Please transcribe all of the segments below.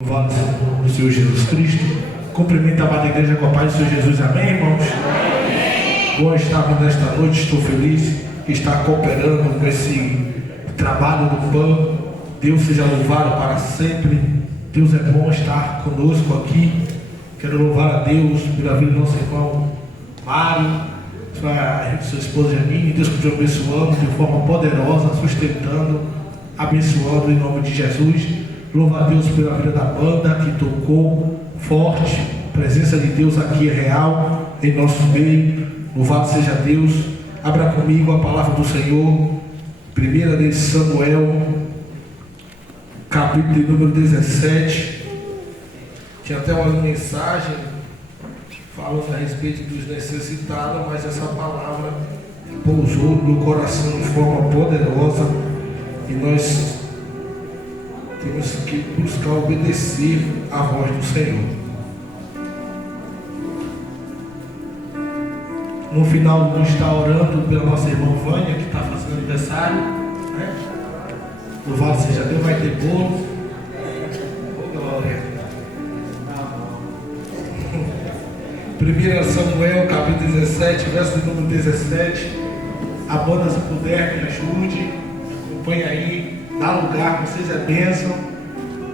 Louvado do Senhor Jesus Cristo. Cumprimento a amada igreja com a paz do Senhor Jesus. Amém, irmãos? Amém. Bom estar vindo nesta noite. Estou feliz de estar cooperando com esse trabalho do PAN. Deus seja louvado para sempre. Deus é bom estar conosco aqui. Quero louvar a Deus pela vida do nosso irmão Mário, sua esposa Janine. Deus continua abençoando de forma poderosa, sustentando, abençoando em nome de Jesus. Louva a Deus pela vida da banda que tocou forte. A presença de Deus aqui é real em nosso meio. Louvado seja Deus. Abra comigo a palavra do Senhor. 1 de Samuel, capítulo número 17. Tinha até uma mensagem falando a respeito dos necessitados, mas essa palavra pousou no coração de forma poderosa e nós temos que buscar obedecer à voz do Senhor. No final, vamos estar orando pela nossa irmã Vânia, que está fazendo aniversário, né? Louvado seja Deus, vai ter bolo. Oh, glória. 1 Samuel, capítulo 17, verso número 17. A banda, se puder, me ajude, acompanhe aí. Dá lugar, vocês é bênção.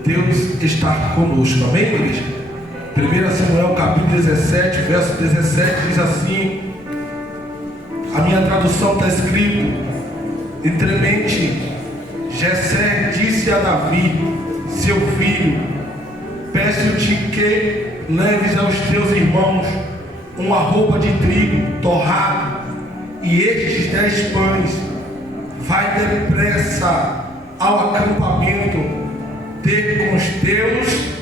Deus está conosco, amém, igreja? 1 Samuel capítulo 17, verso 17 diz assim. A minha tradução está escrito: entremente Jessé disse a Davi, seu filho, peço-te que leves aos teus irmãos uma roupa de trigo torrado e estes 10 pães. Vai depressa ao acampamento, ter com os teus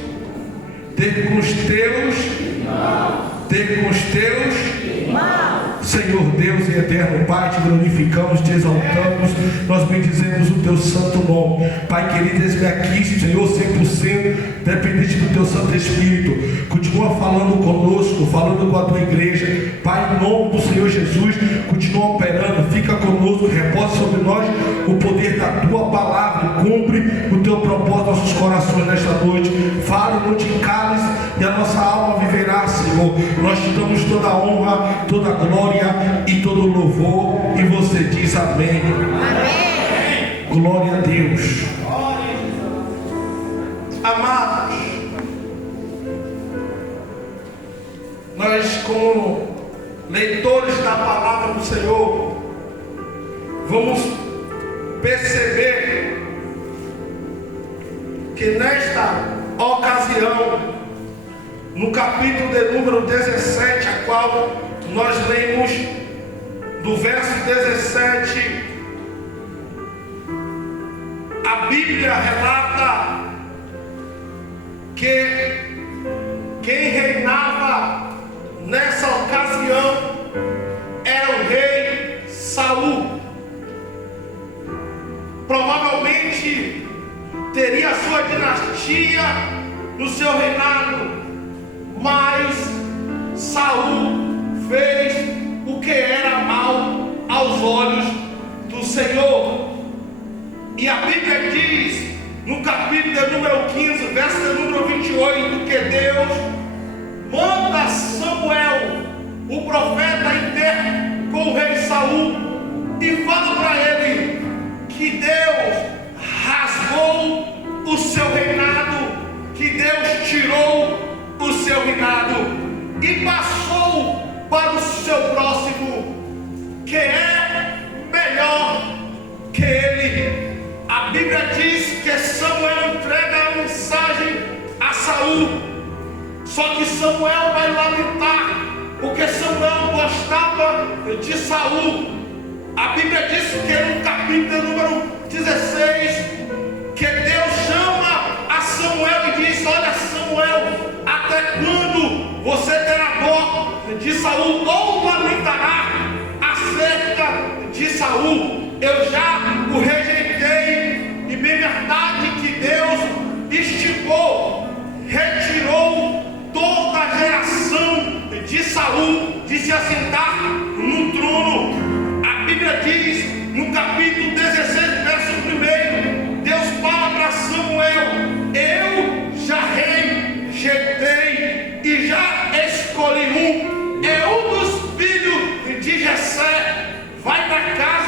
Senhor Deus e eterno Pai, te glorificamos, te exaltamos, nós bendizemos o teu santo nome. Pai querido, eis-me aqui, Senhor, 100% dependente do teu Santo Espírito. Continua falando conosco, falando com a tua igreja. Pai, em nome do Senhor Jesus, continua operando, fica conosco, reposa sobre nós o poder da tua palavra, cumpre o teu propósito nos nossos corações nesta noite. Fala, não te cales, e a nossa alma viverá, Senhor. Nós te damos toda a honra, toda a glória e todo o louvor, e você diz amém. Amém. Glória a Deus. Amados, nós, como leitores da palavra do Senhor, vamos perceber que nesta ocasião, no capítulo de número 17, a qual nós lemos do verso 17, a Bíblia relata que quem reinava nessa ocasião era o rei Saul. Provavelmente teria sua dinastia no seu reinado, mas Saul fez o que era mal aos olhos do Senhor. E a Bíblia diz, no capítulo de número 15, verso de número 28, que Deus manda Samuel, o profeta, ir ter com o rei Saul e fala para ele que Deus rasgou o seu reinado, que Deus tirou o seu reinado e passou para o seu próximo, que é melhor que ele. A Bíblia diz que Samuel entrega a mensagem a Saul, só que Samuel vai lamentar, porque Samuel gostava de Saul. A Bíblia diz que no capítulo número 16, que Deus chama a Samuel e diz: olha, Samuel, até quando você terá dó de Saul ou lamentará acerca de Saul? Eu já o rejeitei, e bem verdade que Deus extirpou, retirou toda a geração de Saul de se assentar no trono. A Bíblia diz no capítulo 16, verso 1, Deus fala para Samuel: eu já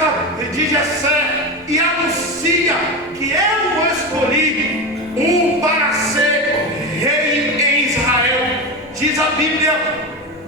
casa de Jessé e anuncia que eu o escolhi para ser rei em Israel. Diz a Bíblia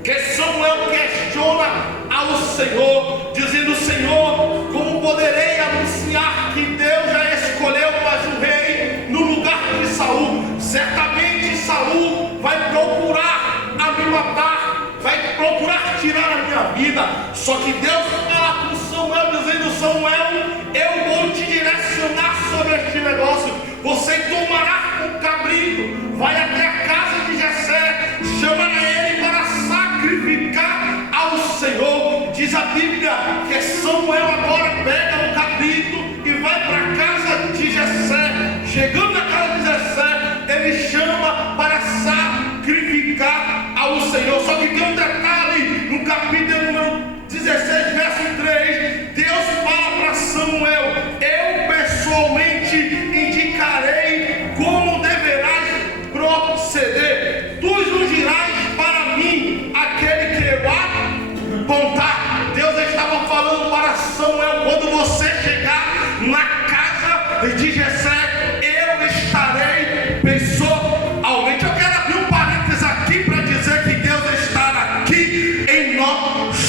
que Samuel questiona ao Senhor, dizendo: Senhor, como poderei anunciar que Deus já escolheu mais um rei no lugar de Saul? Certamente Saul vai procurar a me matar, vai procurar tirar a minha vida. Só que Deus fala com Samuel, dizendo: Samuel, eu vou te direcionar sobre este negócio. Você tomará um cabrito, vai até a casa de Jessé, chamará ele para sacrificar ao Senhor. Diz a Bíblia que Samuel agora pega o cabrito e vai para a casa de Jessé. Chegando na casa de Jessé, ele chama para sacrificar ao Senhor. Só que tem um detalhe no capítulo número 16, verso 3. Deus fala para Samuel: eu pessoalmente indicarei como deverás proceder. Tu ungirás para mim aquele que eu apontar. Deus estava falando para Samuel: quando você chegar na casa de Jessé, eu estarei pessoalmente. Eu quero abrir um parênteses aqui para dizer que Deus está aqui em nosso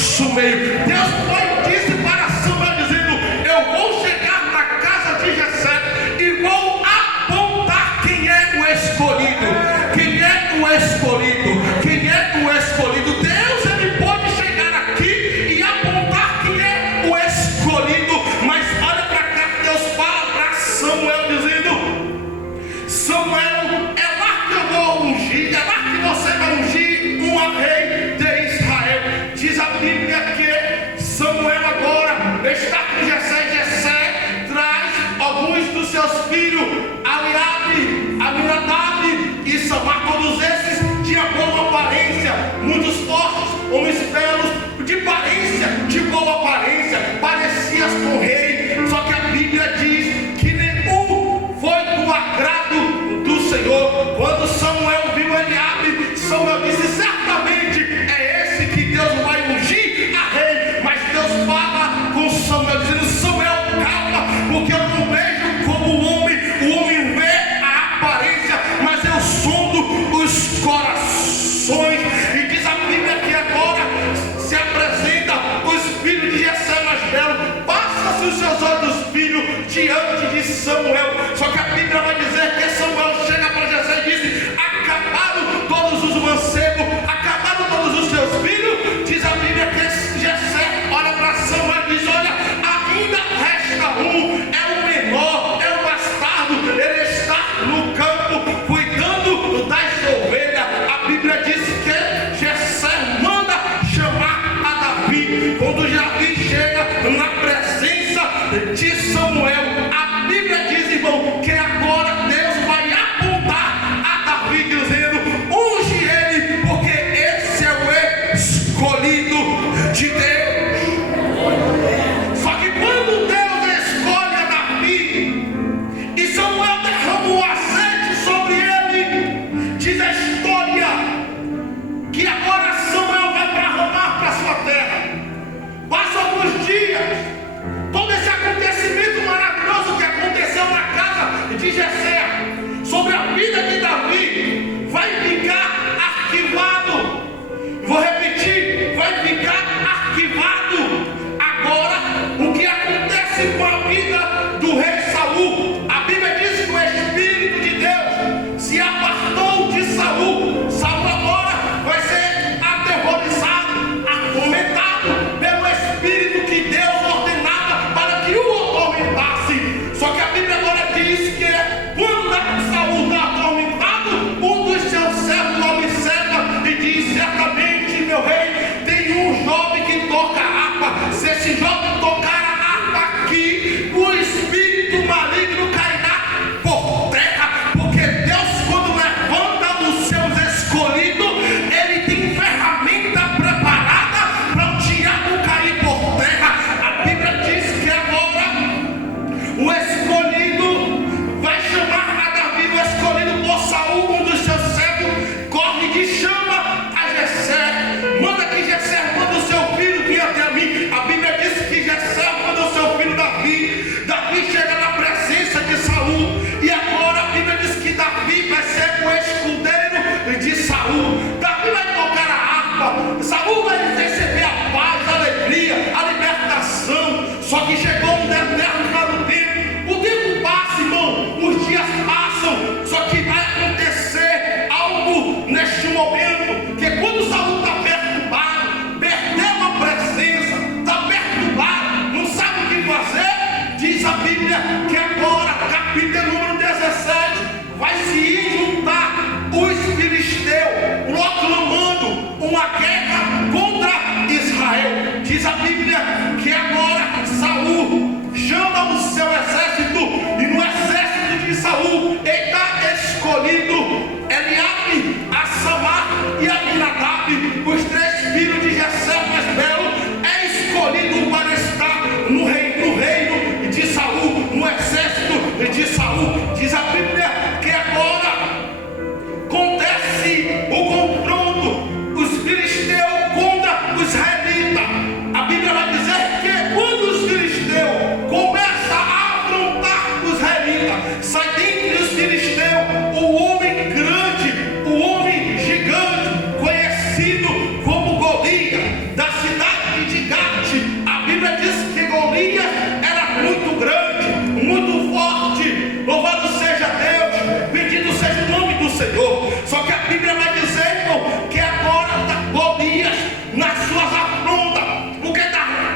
Senhor. Só que a Bíblia vai dizer, irmão, que agora Golias nas suas afrontas, porque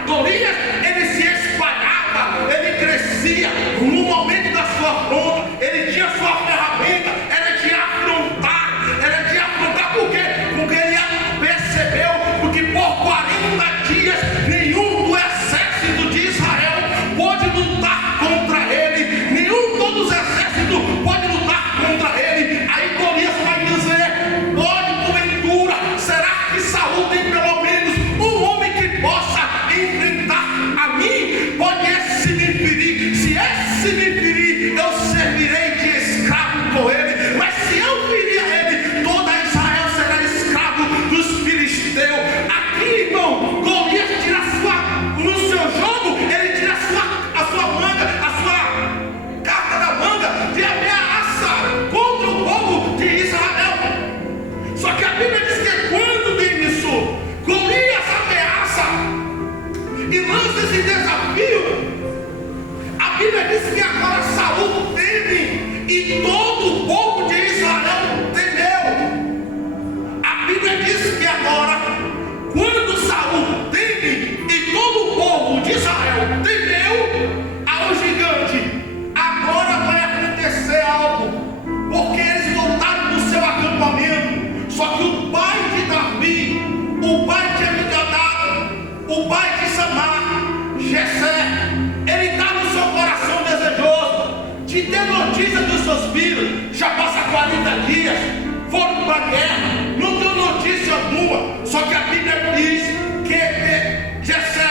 Golias ele se espalhava, ele crescia. No momento da sua afronta, ele tinha sua ferramenta, era de afrontar, por quê? Porque ele percebeu que por 40 dias nenhum do exército de Israel pode lutar contra ele, nenhum dos exércitos pode lutar contra ele. Aí Golias vai dizer: pode porventura, será que Saul tem pelo menos um homem que possa enfrentar a mim? Pode esse me ferir, se esse me ferir, eu servirei de escravo com ele, mas se eu ferir a ele, toda Israel será escravo dos filisteus. Aqui, irmão, Golias tira no seu jogo, ele tira a sua manga, a sua carta da manga de ameaça contra o povo de Israel. Só que a Bíblia diz que quando tem isso, Golias ameaça e lança esse desafio. A Bíblia diz que agora Saul teme e todo o povo de Israel temeu. A Bíblia diz que agora, quando Saul teme e todo o povo de Israel temeu ao gigante, agora vai acontecer algo, porque eles voltaram do seu acampamento. Só que o pai de Davi, o pai de Aminadab, o pai de Samar, Jessé, ele está no seu coração desejoso de ter notícia dos seus filhos. Já passa 40 dias, foram para a guerra, não tem notícia alguma. Só que a Bíblia diz que Jessé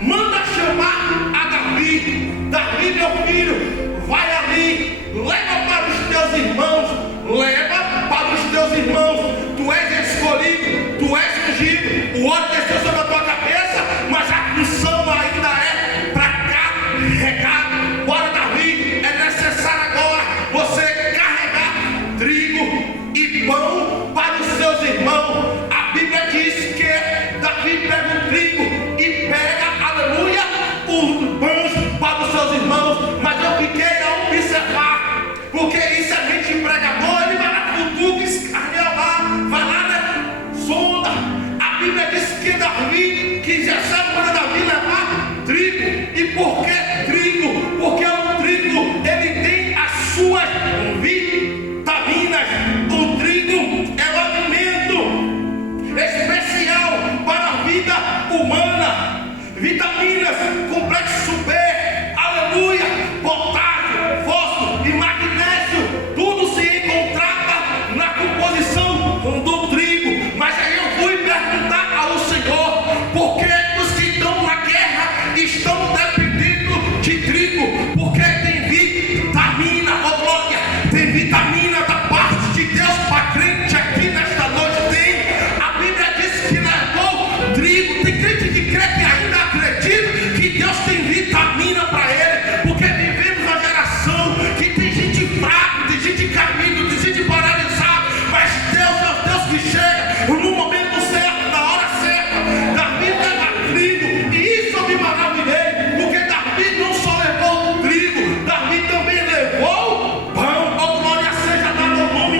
manda chamar a Davi: Davi, meu filho, vai ali, leva para os teus irmãos, tu és escolhido, tu és ungido, o óleo desceu sobre a tua cabeça, mas a função ainda é para carregar. Bora, Davi, é necessário agora você carregar trigo e pão para os seus irmãos. A Bíblia diz que Davi pega o trigo e pega, aleluia, os pães para os seus irmãos. Mas eu fiquei a observar, porque isso é mente empregador, ele vai lá no tubo, escarneu lá, vai lá, né, sonda. A Bíblia diz que Davi, que Jessé manda Davi levar trigo. E por que trigo? Porque o trigo, ele tem as suas vitaminas. O trigo é um alimento especial para a vida humana. Vitaminas, complexo B, aleluia, potássio, fósforo e magnésio, tudo se encontrava na composição do trigo. Mas aí eu fui perguntar ao Senhor: por que os que estão na guerra estão dependendo de trigo? Porque tem vitamina, oh glória, tem vitamina da parte de Deus para crente aqui nesta noite. Tem. A Bíblia diz que levou trigo. Tem crente que crê que ainda acredita que Deus tem vitamina para ele, porque vivemos uma geração que tem gente fraca, tem gente caído, tem gente paralisada, mas Deus é o Deus que chega no momento certo, na hora certa. Davi leva trigo, e isso eu me maravilhei, porque Davi não só levou trigo, Davi também levou pão. Oh, glória seja dada ao nome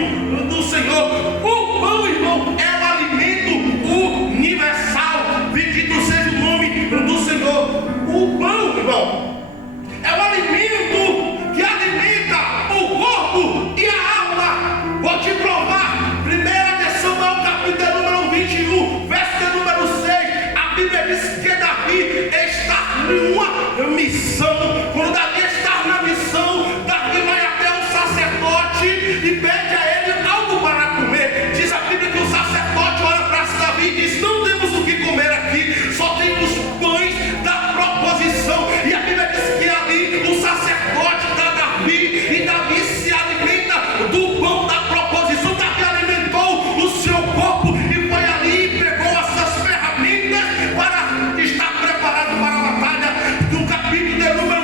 do Senhor. O pão, irmão, é um alimento universal. Bendito seja o nome do Senhor. O pão, irmão, é um alimento que alimenta o corpo e a alma. Vou te provar. 1 Samuel capítulo número 21, verso número 6. A Bíblia diz que Davi está em uma missão. Quando Davi está na missão, Davi vai até o sacerdote e pede a ele algo para comer. Diz a Bíblia que o sacerdote olha para Davi e diz: não temos o que comer aqui, só temos pães da proposição. E a Bíblia diz que ali o sacerdote dá Davi, e Davi se alimenta do pão da proposição. Davi alimentou o seu corpo e foi ali e pegou as suas ferramentas para estar preparado para a batalha. No capítulo de número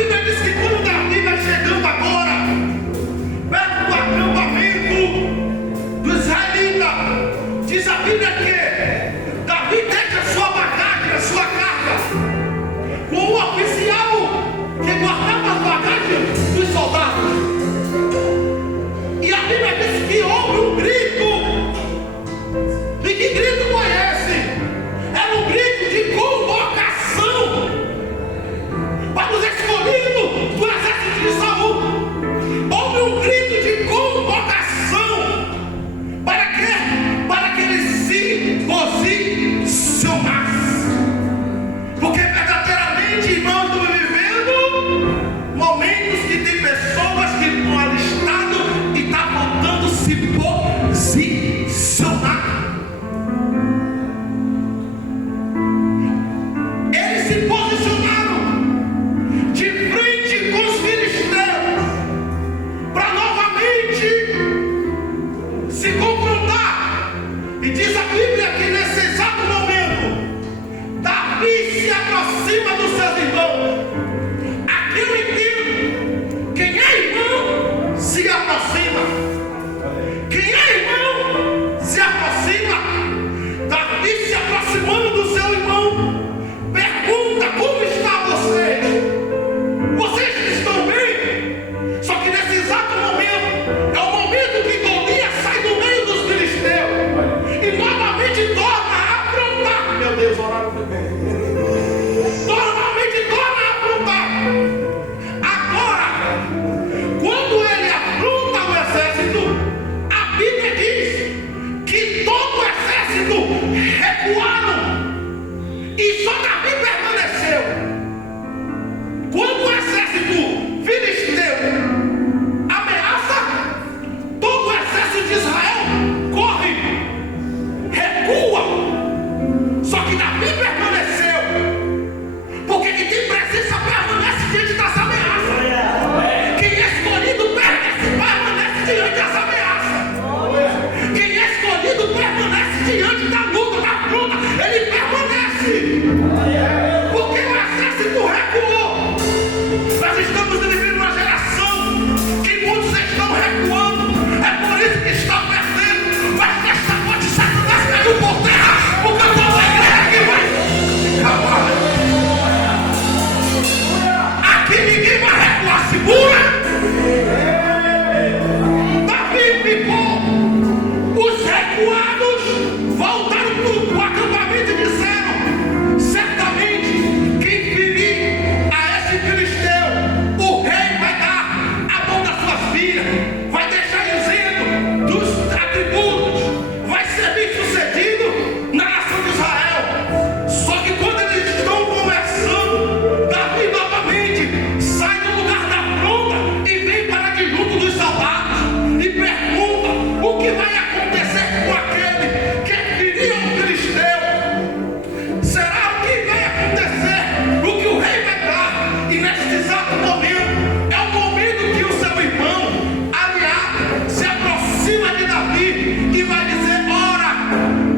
Bíblia diz que quando Davi vai chegando agora, perto do acampamento do israelita, diz a Bíblia que Davi deixa a sua bagagem, a sua carga, com o oficial que guardava as bagagens dos soldados. E a Bíblia diz que houve um grito. E que grito foi esse? Era um grito de convocação para os escolhidos do exército de Saul. Houve um grito de convocação. Para quê? Para que ele se posicionasse. Porque verdadeiramente, irmãos, estamos vivendo momentos que tem pessoas que estão alistadas e está faltando se posicionar. Eles se posicionaram de frente com os filisteus para novamente se confrontar. E diz a Bíblia que nesse exato momento Davi se aproxima dos seus irmãos. Aqui eu entendo: quem é irmão se aproxima. Quem é irmão se aproxima. Davi se aproximando do seu irmão, pergunta: como está vocês? Vocês estão bem? Só que nesse exato momento é o momento que Golias sai do meio dos filisteus e novamente torna a afrontar. Meu Deus, oraram foi bem. Novamente torna a afrontar. Agora, quando ele afronta o exército, a Bíblia diz que todo o exército recuaram e só Davi permaneceu. Quando o exército filisteu ameaça, todo o exército de Israel corre, recua. Só que Davi permaneceu, porque quem tem presença permanece diante das ameaças. Quem é escolhido permanece diante das ameaças. Quem é escolhido permanece diante da luta, da afronta. Ele permanece, porque o exército recuou. Nós estamos vivendo uma geração que muitos estão recuando. É por isso que estão perdendo. Mas nesta noite Satanás caiu por terra, porque eu estou na igreja que vai. Aqui ninguém vai recuar, segura. Davi ficou. Os recuados voltaram para o acampamento e disseram: certamente quem ferir a esse filisteu, o rei vai dar a mão das suas filhas, vai deixar isento dos atributos, vai ser bem sucedido na nação de Israel. Só que quando eles estão conversando, Davi novamente sai do lugar da afronta e vem para de junto dos soldados e pergunta: o que vai acontecer com aquele que feria o filisteu? Será o que vai acontecer? O que o rei vai dar? E neste exato momento, é o momento que o seu irmão aliado se aproxima de Davi e vai dizer: ora,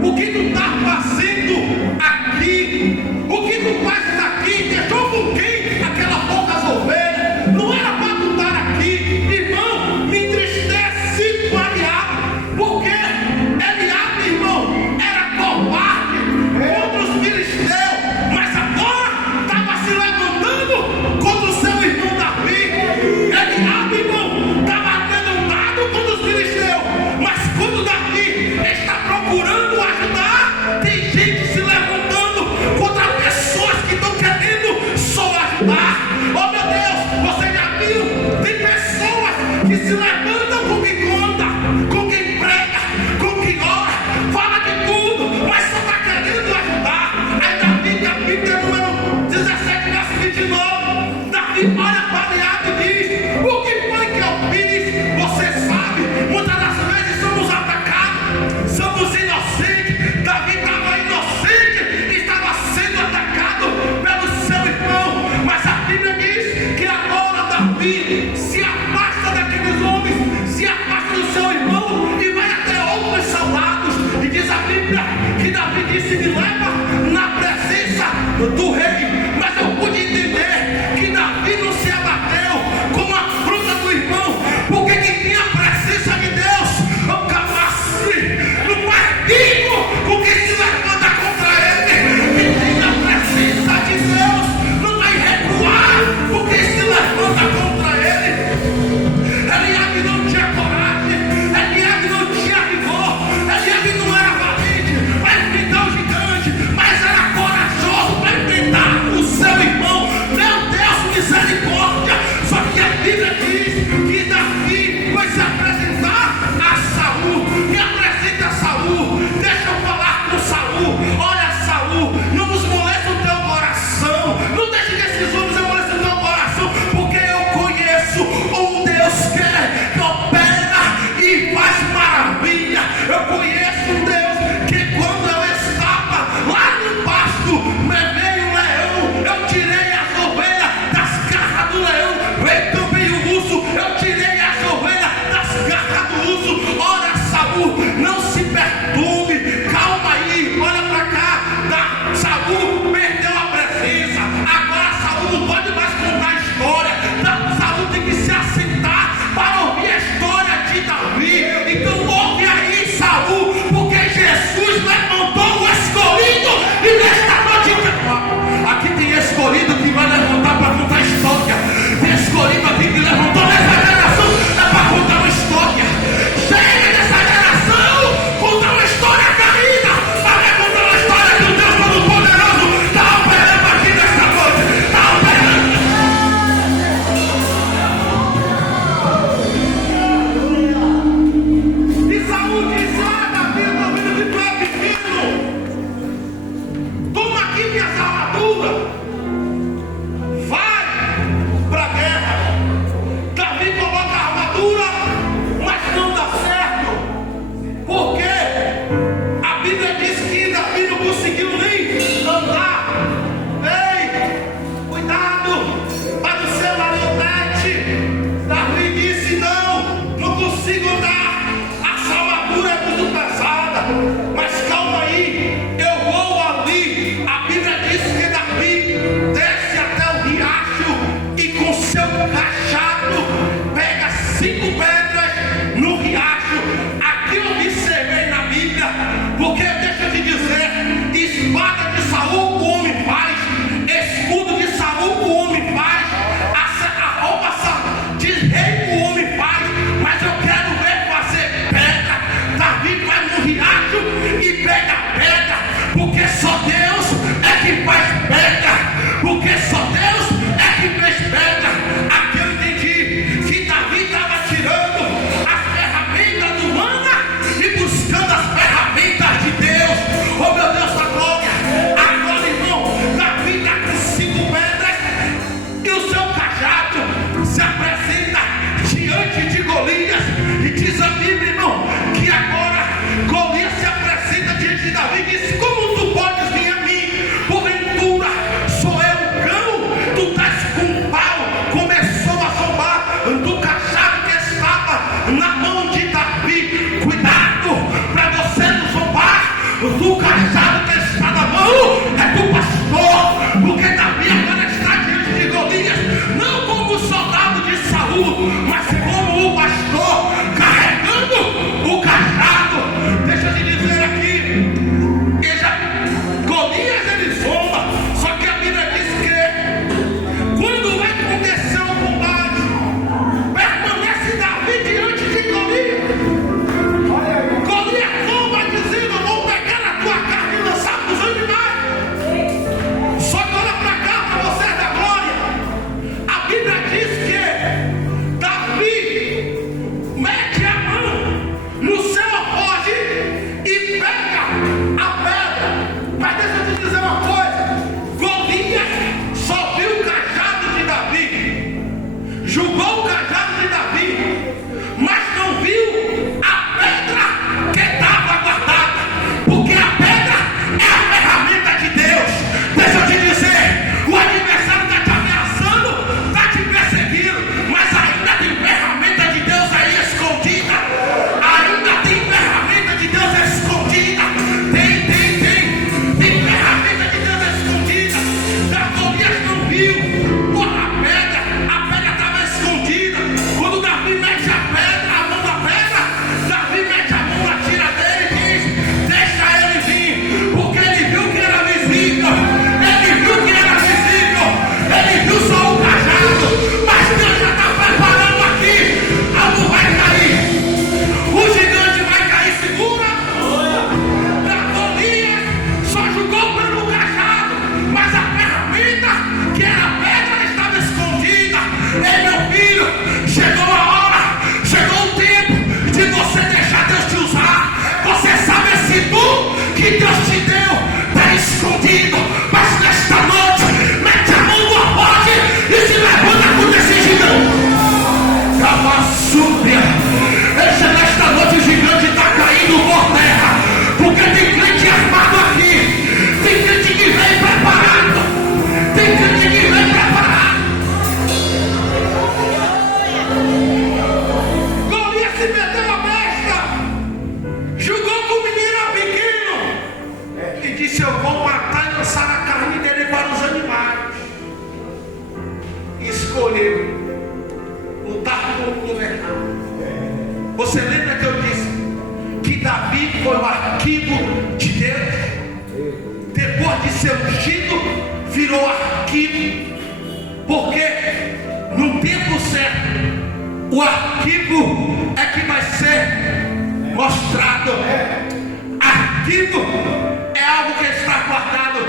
o que tu está fazendo aqui? O que tu fazes aqui? Deixou com quem aquela poucas ovelhas? Não era para tu estar aqui. Irmão, me entristece com Eliabe, porque Eliabe, irmão, era covarde contra os filisteus, mas agora estava se levantando contra o seu irmão Davi. Eliabe, irmão, estava levantado contra os filisteus, mas quando Davi está procurando ajudar, tem gente se levantando contra pessoas que estão querendo só ajudar. Oh meu Deus, você já viu? Tem pessoas que se levantam com quem conta, com quem prega, com quem ora, fala de tudo, mas só está querendo ajudar. Aí Davi, número 17, verso 29, Davi olha para Eliabe e diz: o que foi que eu fiz? Você sabe, muitas das vezes somos atacados, somos inocentes. Davi estava inocente, estava sendo atacado pelo seu irmão, mas a Bíblia diz que agora Davi se afasta daqueles homens, se afasta do seu irmão e vai até outros soldados. E diz a Bíblia que Davi disse: me leva na presença do rei. Mas eu pude entender que Davi não se virou arquivo, porque no tempo certo o arquivo é que vai ser mostrado. Arquivo é algo que está guardado.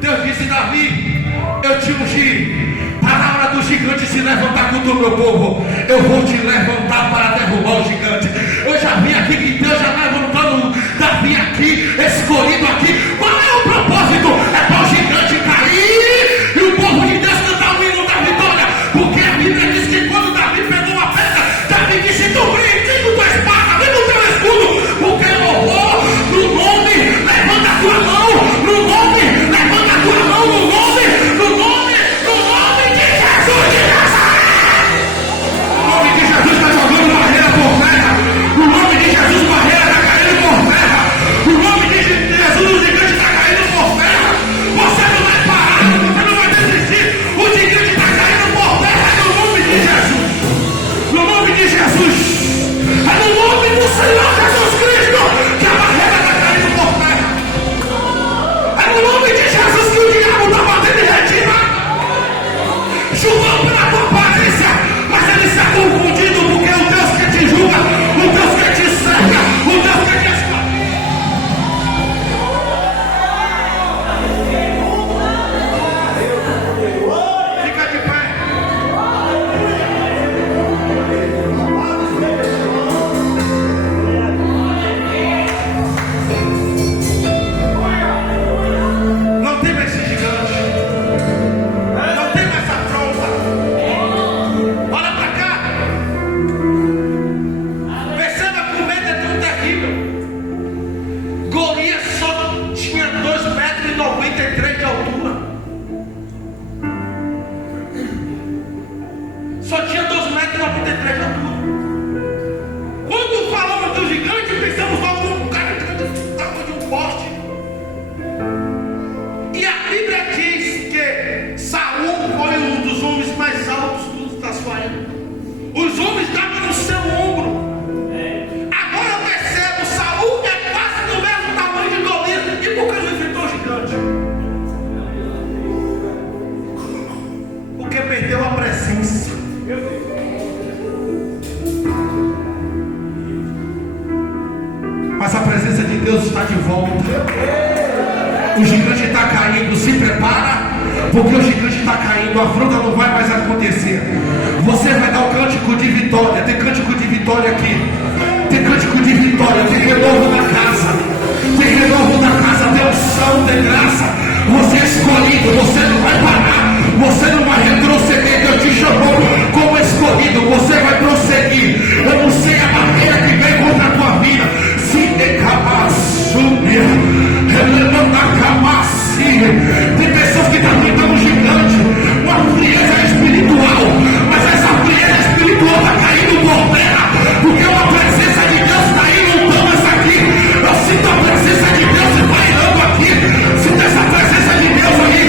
Deus disse: Davi, eu te ungi para na hora do gigante se levantar contra o meu povo, eu vou te levantar para derrubar o gigante. Eu já vi aqui que Deus já está levantando Davi aqui, escolhido aqui. Qual é o propósito? É para o gigante cair e o povo de Deus cantar o hino da vitória. Porque a Bíblia diz que quando Davi pegou uma pedra, Davi disse: tu brinque com tua espada, vem com teu escudo, porque louvor no nome, levanta a tua mão, no nome, levanta a tua mão, no nome de Jesus de Nazaré. O nome de Jesus está jogando barreira por terra. O nome de Jesus, barreira está caindo por terra. O nome de Jesus, o gigante está caindo por terra. Você não vai parar, você não vai desistir. O gigante está caindo por terra no nome de Jesus. No nome de Jesus. É no nome do Senhor Jesus Cristo que a barreira está caindo por terra. É no nome de Jesus que o diabo está batendo em retirada. Julgou pela tua aparência, mas ele está confundido, porque o Deus que te julga, o Deus que te cerca, o Deus que te escolhe. Fica de pé. Não tem mais esse gigante. Não tem mais afronta. Olha para cá. Perceba que o medo é tão terrível. Golias só tinha 2,93 metros de altura. Só tinha 2,93 metros de altura. Quando falamos do gigante, pensamos logo num cara que tamanho de um poste. E a Bíblia diz que Saul foi um dos homens mais altos da sua época. Os homens estavam no seu ombro. Agora eu percebo, Saul é quase do mesmo tamanho de Golias. E por que não enfrentou o gigante? Porque perdeu a presença. Mas a presença de Deus está de volta. O gigante está caindo, se prepara, porque o gigante está caindo, a afronta não vai mais acontecer. Você vai dar o cântico de vitória. Tem cântico de vitória aqui. Tem cântico de vitória, tem renovo na casa. Tem renovo na casa, tem unção, tem graça. Você é escolhido, você não vai parar, você não vai retroceder. Deus te chamou como escolhido, você vai prosseguir. Eu não sei a barreira que vem contra a tua vida. Se decamar, subir, tem pessoas que estão tentando um gigante, uma frieza espiritual, mas essa frieza espiritual está caindo por terra, porque uma presença de Deus está inundando isso aqui. Eu sinto a presença de Deus se pairando aqui. Sinto essa presença de Deus aí.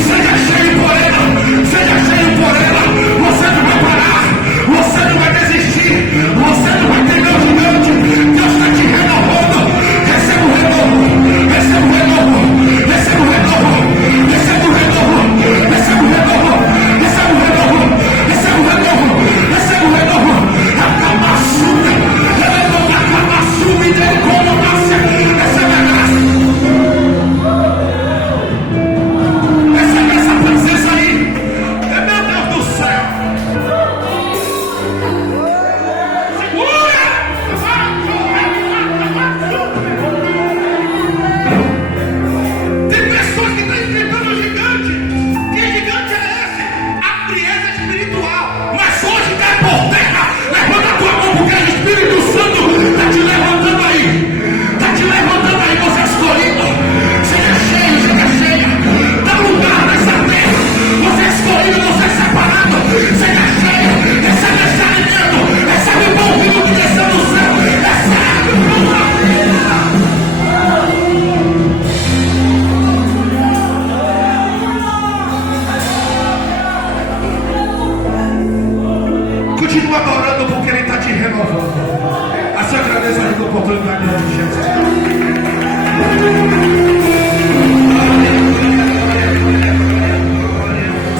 Seja cheio por ela, seja cheio por ela. Você não vai parar, você não vai desistir, você não vai ter meu gigante. Deus está te renovando. Receba o renovo, receba o renovo, receba o renovo, receba o renovo, receba o renovo, receba o renovo, receba o renovo, receba o renovo. A cama sube, a cama sube dele como nasce. Receba a graça, receba essa presença aí. É meu Deus do céu. Segura! Tem pessoas que estão enfrentando o gigante. Que gigante é esse? A frieza espiritual. Mas hoje cai por terra. Levanta a tua mão, porque o Espírito Santo está te levantando aí. Está te levantando aí, você é escolhido. Seja cheio, seja cheia. Dá lugar nessa terra. Você é escolhido, você é separado. Seja cheio. Recebe esse alimento. Recebe o bom vinho que desceu do céu. Recebe o bom continua adorando, porque Ele está te renovando. A sua agradeça a oportunidade de Jesus.